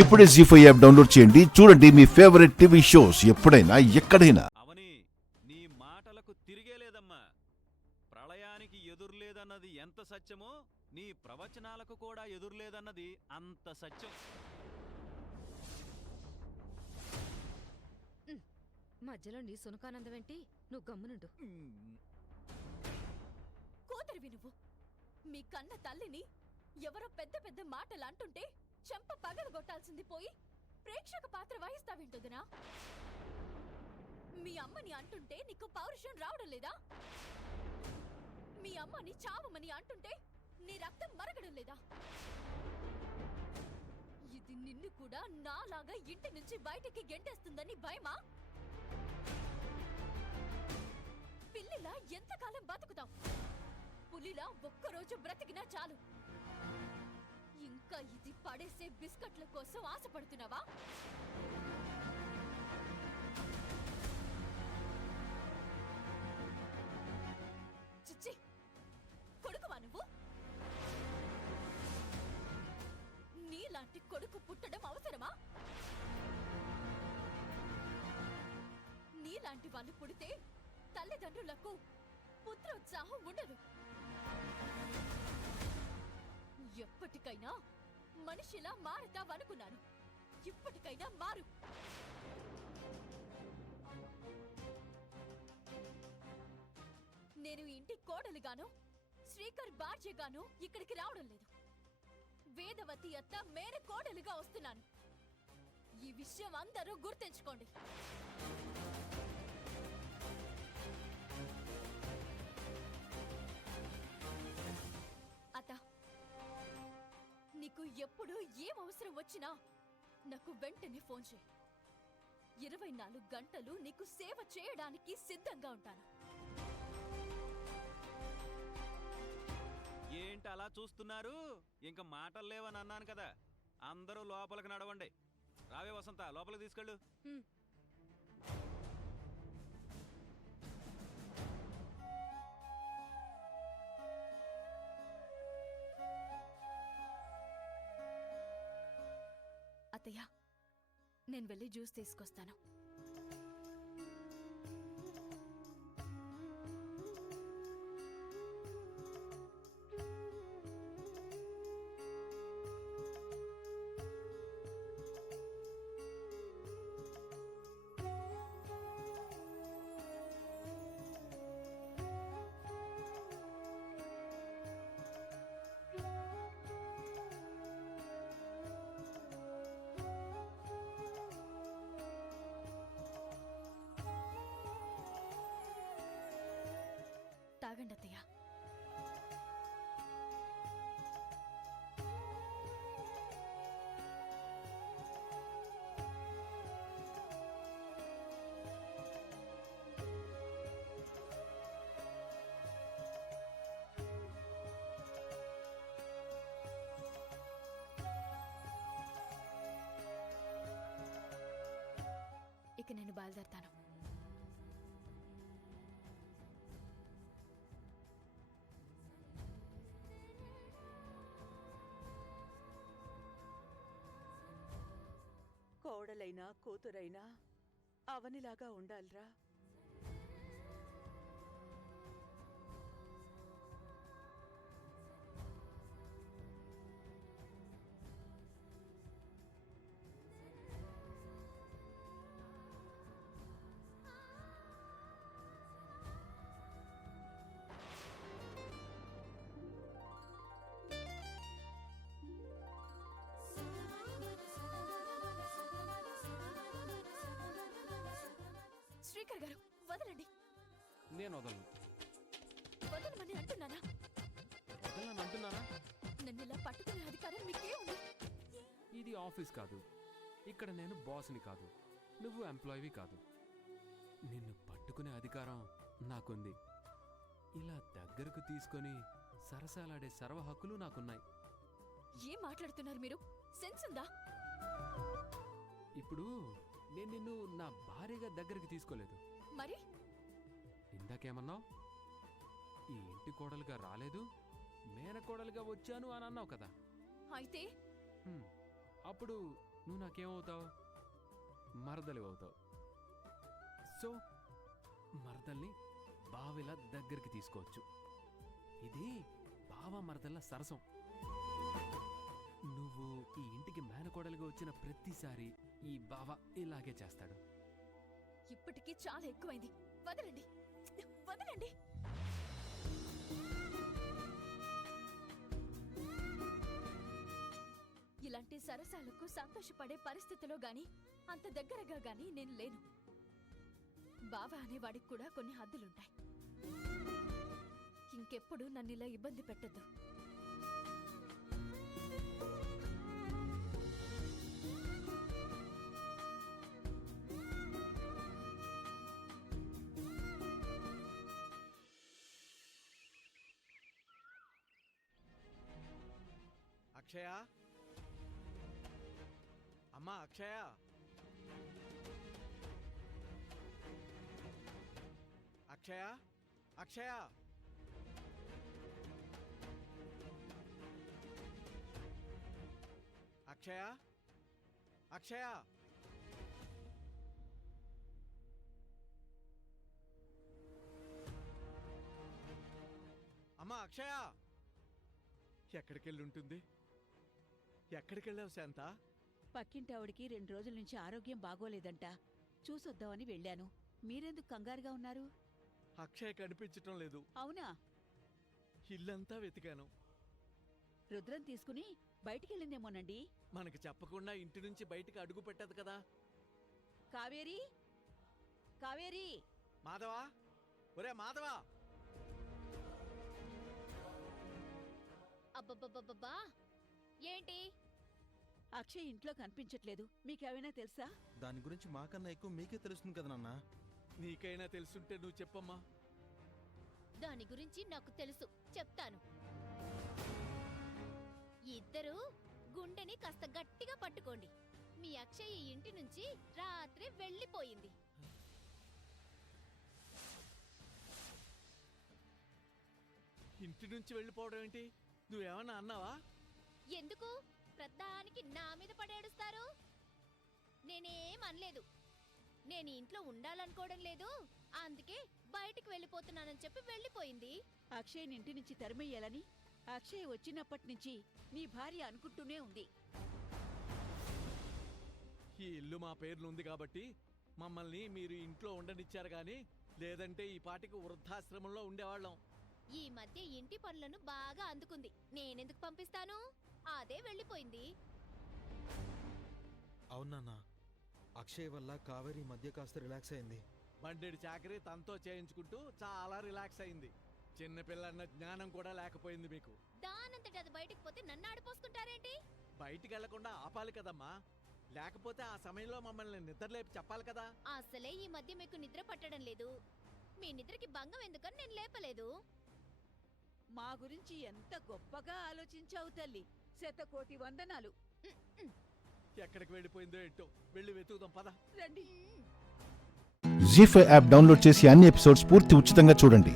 ఇప్పుడే జీ5 app download చేయండి. చూడండి మీ ఫేవరెట్ టీవీ షోస్ ఎప్పుడైనా ఎక్కడైనా. అవని నీ మాటలకు తిరిగేలేదమ్మా. ప్రళయానికి ఎదురులేదన్నది ఎంత సత్యమో నీ ప్రవచనాలకు కూడా ఎదురులేదన్నది అంత సత్యం. మధ్యలో నీ సునకానందమేంటి? నువ్వు గమ్మునుండు. కూతురివి నువ్వు. మీ కన్న తల్లిని ఎవరో పెద్ద పెద్ద మాటలు అంటుంటే చెంప పగలగొట్టాల్సింది పోయి ప్రేక్షక పాత్ర వహిస్తావింటుదినా? మీ అమ్మని అంటుంటే నీకు పౌరుషం రావడం లేదా? మీ అమ్మని చావమని అంటుంటే నీ రక్తం మరగడం లేదా? ఇది నిన్ను కూడా నాలాగా ఇంటి నుంచి బయటికి గెంటేస్తుందని భయమా? పిల్లిలా ఎంతకాలం బతుకుతాం? పులిలా ఒక్కరోజు బ్రతికినా చాలు. ఇంకా ఇది పడేసే బిస్కట్ల కోసం ఆశపడుతున్నావా? చిచ్చి, కొడుకువా నువ్వు? నీలాంటి కొడుకు పుట్టడం అవసరమా? నీలాంటి వాళ్ళు పుడితే తల్లిదండ్రులకు పుత్రోత్సాహం ఉండదు. ఎప్పటికైనా మనిషిలా మారతావనుకున్నాను. ఇప్పటికైనా మారు. నేను ఇంటి కోడలిగాను, శ్రీకర్ బార్జేగాను ఇక్కడికి రావడం లేదు. వేదవతి అత్త మేర కోడలిగా వస్తున్నాను. ఈ విషయం అందరూ గుర్తుంచుకోండి. అత్త, నీకు ఎప్పుడు ఏం అవసరం వచ్చినా నాకు వెంటనే ఫోన్ చేయి. 24 గంటలు నీకు సేవ చేయడానికి సిద్ధంగా ఉంటాను. ఏంటి అలా చూస్తున్నారు? ఇంక మాటలు లేవని అన్నాను కదా. అందరూ లోపలికి నడవండి. రావే వసంత, లోపలికి తీసుకెళ్ళు. అత్తయ్య, నేను వెళ్ళి జ్యూస్ తీసుకొస్తాను. తాగండి అత్తయ్య. ఇక నేను బయలుదేరతాను. కోడలైనా కూతురైనా అవనిలాగా ఉండాలిరా. శ్రీకర్ గారు, వదలండి. నేను వదలను. వదలమని అంటున్నానా? వదలను అంటున్నానా? నన్ను ఇలా పట్టుకునే అధికారం మీకే ఉంది. ఇది ఆఫీస్ కాదు. ఇక్కడ నేను బాస్ని కాదు, నువ్వు ఎంప్లాయీవి కాదు. నిన్ను పట్టుకునే అధికారం నాకుంది. ఇలా దగ్గరకు తీసుకొని సరసాలాడే సర్వ హక్కులు నాకున్నాయి. ఏం మాట్లాడుతున్నారు మీరు? సెన్స్ ఉందా? ఇప్పుడు నేను నిన్ను నా భార్యగా దగ్గరికి తీసుకోలేదు. మరి ఇందాకేమన్నావు? ఈ ఇంటి కోడలుగా రాలేదు, మేనకోడలుగా వచ్చాను అని అన్నావు కదా. అయితే అప్పుడు నువ్వు నాకేమవుతావు? మరదలి అవుతావు. సో మరదల్ని బావిలా దగ్గరికి తీసుకోవచ్చు. ఇది బావ మరదల్ల సరసం. నువ్వు ఈ ఇంటికి మేనకోడలుగా వచ్చిన ప్రతిసారి ఈ బావ ఇలాగే చేస్తాడు. ఇప్పటికీ చాలా ఎక్కువైంది. వదలండి, వదలండి. ఇలాంటి సరసాలకు సంతోషపడే పరిస్థితిలో గాని అంత దగ్గరగా గాని నేను లేను. బావ అనేవాడికి కూడా కొన్ని హద్దులుంటాయి. ఇంకెప్పుడు నన్ను ఇలా ఇబ్బంది పెట్టద్దు. అక్షయ, అమ్మా అక్షయ, అక్షయ, అక్షయ, అక్షయ, అక్షయ. అమ్మా అక్షయ, ఎక్కడికెళ్ళి ఉంటుంది? ఎక్కడికెళ్ళావు శాంత? పక్కింటి ఆవిడికి 2 రోజుల నుంచి ఆరోగ్యం బాగోలేదంట. చూసొద్దామని వెళ్ళాను. మీరెందుకు కంగారుగా ఉన్నారు? అక్షయ కనిపించటం లేదు. అవునా? ఇల్లంతా వెతికాను. రుద్రం తీసుకుని బయటికెళ్ళిందేమోనండి. మనకి చెప్పకుండా ఇంటి నుంచి బయటికి అడుగు పెట్టదు కదా. కావేరి, కావేరి! మాధవా, ఒరే మాధవా! అబ్బబ్బబ్బబ్బా, ఏంటి? అక్షయ్ ఇంట్లో కనిపించట్లేదు. మీకేమైనా తెలుసా? దాని గురించి మాకన్నా ఎక్కువ మీకే తెలుస్తుంది కదా నాన్న. నీకైనా తెలుసుంటే నువ్వు చెప్పమ్మా. దాని గురించి నాకు తెలుసు, చెప్తాను. ఇద్దరూ గుండెని కాస్త గట్టిగా పట్టుకోండి. మీ అక్షయ్ ఈ ఇంటి నుంచి రాత్రి వెళ్ళిపోయింది. ఇంటి నుంచి వెళ్ళిపోవడం ఏంటి? నువ్వేమన్నా అన్నావా? ఎందుకు ప్రధానికి నా మీద పడేడుస్తారు? నేనేం అనలేదు. నేను ఇంట్లో ఉండాలనుకోవడం లేదు, అందుకే బయటికి వెళ్ళిపోతున్నానని చెప్పి వెళ్ళిపోయింది. అక్షయ్ని ఇంటి నుంచి తరిమెయ్యాలని అక్షయ్ వచ్చినప్పటి నుంచి నీ భార్య అనుకుంటూనే ఉంది. ఈ ఇల్లు మా పేర్లు ఉంది కాబట్టి మమ్మల్ని మీరు ఇంట్లో ఉండనిచ్చారు గాని లేదంటే ఈ పాటికి వృద్ధాశ్రమంలో ఉండేవాళ్ళం. ఈ మధ్య ఇంటి పనులను బాగా అందుకుంది. నేనెందుకు పంపిస్తాను? అదే వెళ్ళిపోయింది. అవునన్నా, అక్షయ్ వల్ల కావేరి మధ్య కాస్త రిలాక్స్ అయింది. బండెడి చాకరీ తనతో చేయించుకుంటూ చాలా రిలాక్స్ అయింది. చిన్నపిల్లన్న జ్ఞానం కూడా లేకపోయింది మీకు. దానంతటి అది బయటికి పోతే నన్ను ఆడిపోసుకుంటారేంటి? బయటికి వెళ్లకుండా ఆపాలి కదమ్మా. లేకపోతే ఆ సమయంలో మమ్మల్ని నిద్రలేపి చెప్పాలి కదా. అసలే ఈ మధ్య మీకు నిద్ర పట్టడం లేదు. మీ నిద్రకి భంగం ఎందుకని నేను లేపలేదు. మా గురించి ఎంత గొప్పగా ఆలోచించావు తల్లి. 100,000,000 వందనాలు. ఎక్కడికి వెళ్ళిపోయిందో ఏంటో, వెళ్ళి వెతుకుదాం పద. రండి. జీ5 యాప్ డౌన్లోడ్ చేసి అన్ని ఎపిసోడ్స్ పూర్తి ఉచితంగా చూడండి.